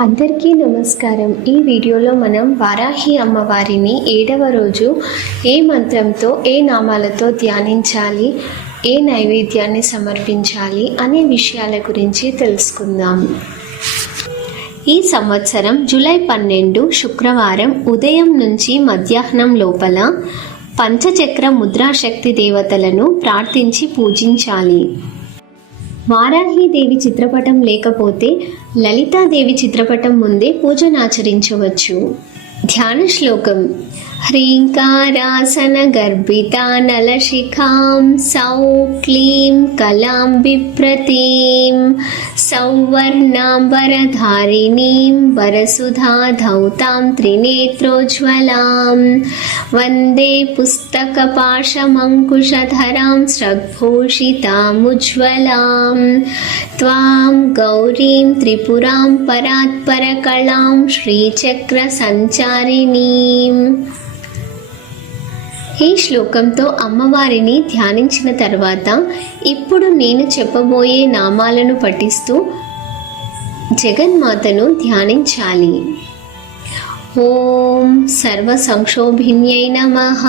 అందరికీ నమస్కారం. ఈ వీడియోలో మనం వారాహి అమ్మవారిని 7వ రోజు ఏ మంత్రంతో ఏ నామాలతో ధ్యానించాలి, ఏ నైవేద్యాన్ని సమర్పించాలి అనే విషయాల గురించి తెలుసుకుందాం. ఈ సంవత్సరం జూలై 12 శుక్రవారం ఉదయం నుంచి మధ్యాహ్నం లోపల పంచచక్ర ముద్రాశక్తి దేవతలను ప్రార్థించి పూజించాలి. వారాహీదేవి చిత్రపటం లేకపోతే లలితాదేవి చిత్రపటం ముందే పూజనాచరించవచ్చు. ధ్యాన శ్లోకం: హ్రీంకారాసన గర్భితానలశిఖాం సౌ క్లీం కలాం బిభ్రతీం సౌవర్ణాం వరధారిణీం వరసుధా ధౌతాం త్రినేత్రోజ్వలాం వందే పుస్తకపాశమంకుశధరాం స్రగ్భూషితాముజ్వలాం త్వాం గౌరీం త్రిపురాం పరాత్పరకళాం శ్రీచక్ర సంచారిణీం. ఈ శ్లోకంతో అమ్మవారిని ధ్యానించిన తర్వాత ఇప్పుడు నేను చెప్పబోయే నామాలను పఠిస్తూ జగన్మాతను ధ్యానించాలి. ఓం సర్వ సంక్షోభిన్యై నమః.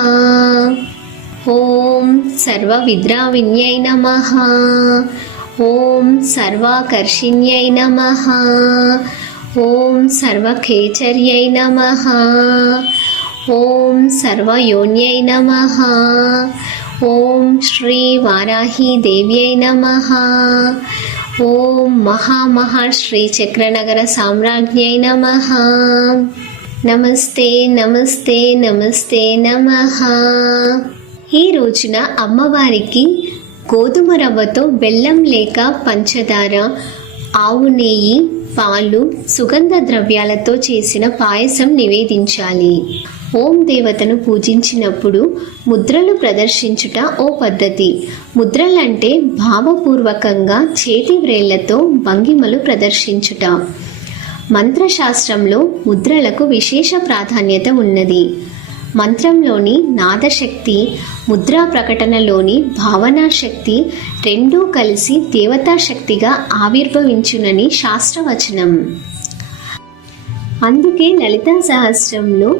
ఓం సర్వ విద్రావిన్యై నమః. ఓం సర్వాకర్షిణ్యై నమః. ఓం సర్వఖేచర్యై నమః. ఓం సర్వయోన్యై నమః. ఓం శ్రీ వారాహి దేవ్యై నమః. ఓం మహాశ్రీ చక్రనగర సామ్రాజ్ఞై నమః. నమస్తే నమస్తే నమస్తే నమః. ఈ రోజున అమ్మవారికి గోధుమ రవ్వతో బెల్లం లేక పంచదార, ఆవు నెయ్యి, పాలు, సుగంధ ద్రవ్యాలతో చేసిన పాయసం నివేదించాలి. ఓం దేవతను పూజించినప్పుడు ముద్రలు ప్రదర్శించుట ఓ పద్ధతి. ముద్రలంటే భావపూర్వకంగా చేతి వ్రేళ్లతో భంగిమలు ప్రదర్శించుట. మంత్రశాస్త్రంలో ముద్రలకు విశేష ప్రాధాన్యత ఉన్నది. మంత్రంలోని నాదశక్తి, ముద్రా ప్రకటనలోని భావనాశక్తి రెండూ కలిసి దేవతాశక్తిగా ఆవిర్భవించునని శాస్త్రవచనం. అందుకే లలితా సహస్రంలో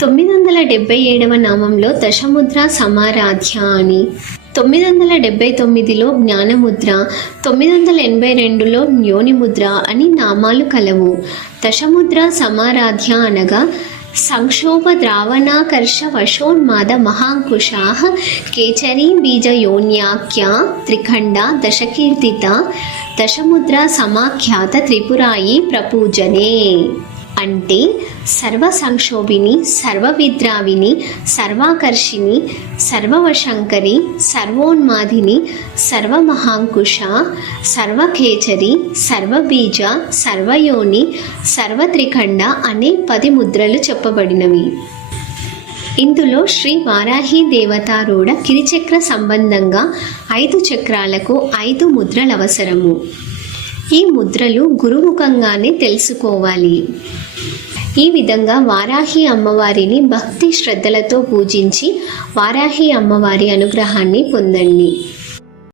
977వ నామంలో దశముద్ర సమారాధ్య అని, 979లో జ్ఞానముద్ర, 982లో యోనిముద్ర అని నామాలు కలవు. దశముద్ర సమారాధ్య అనగా సంక్షోభ ద్రావణాకర్ష వశోన్మాద మహాంకుశాః కేచరీ బీజయోన్యాఖ్య త్రిఖండ దశకీర్తిత దశముద్ర సమాఖ్యాత త్రిపురాయి ప్రపూజనే. అంటే సర్వ సంక్షోభిని, సర్వవిద్రావిని, సర్వాకర్షిణి, సర్వవశంకరి, సర్వోన్మాదిని, సర్వమహాంకుశ, సర్వఖేచరి, సర్వబీజ, సర్వయోని, సర్వత్రిఖండ అనే 10 ముద్రలు చెప్పబడినవి. ఇందులో శ్రీ వారాహి దేవతారూఢ కిరిచక్ర సంబంధంగా 5 చక్రాలకు 5 ముద్రలు అవసరము. ఈ ముద్రలు గురుముఖంగానే తెలుసుకోవాలి. ఈ విధంగా వారాహి అమ్మవారిని భక్తి శ్రద్ధలతో పూజించి వారాహి అమ్మవారి అనుగ్రహాన్ని పొందండి.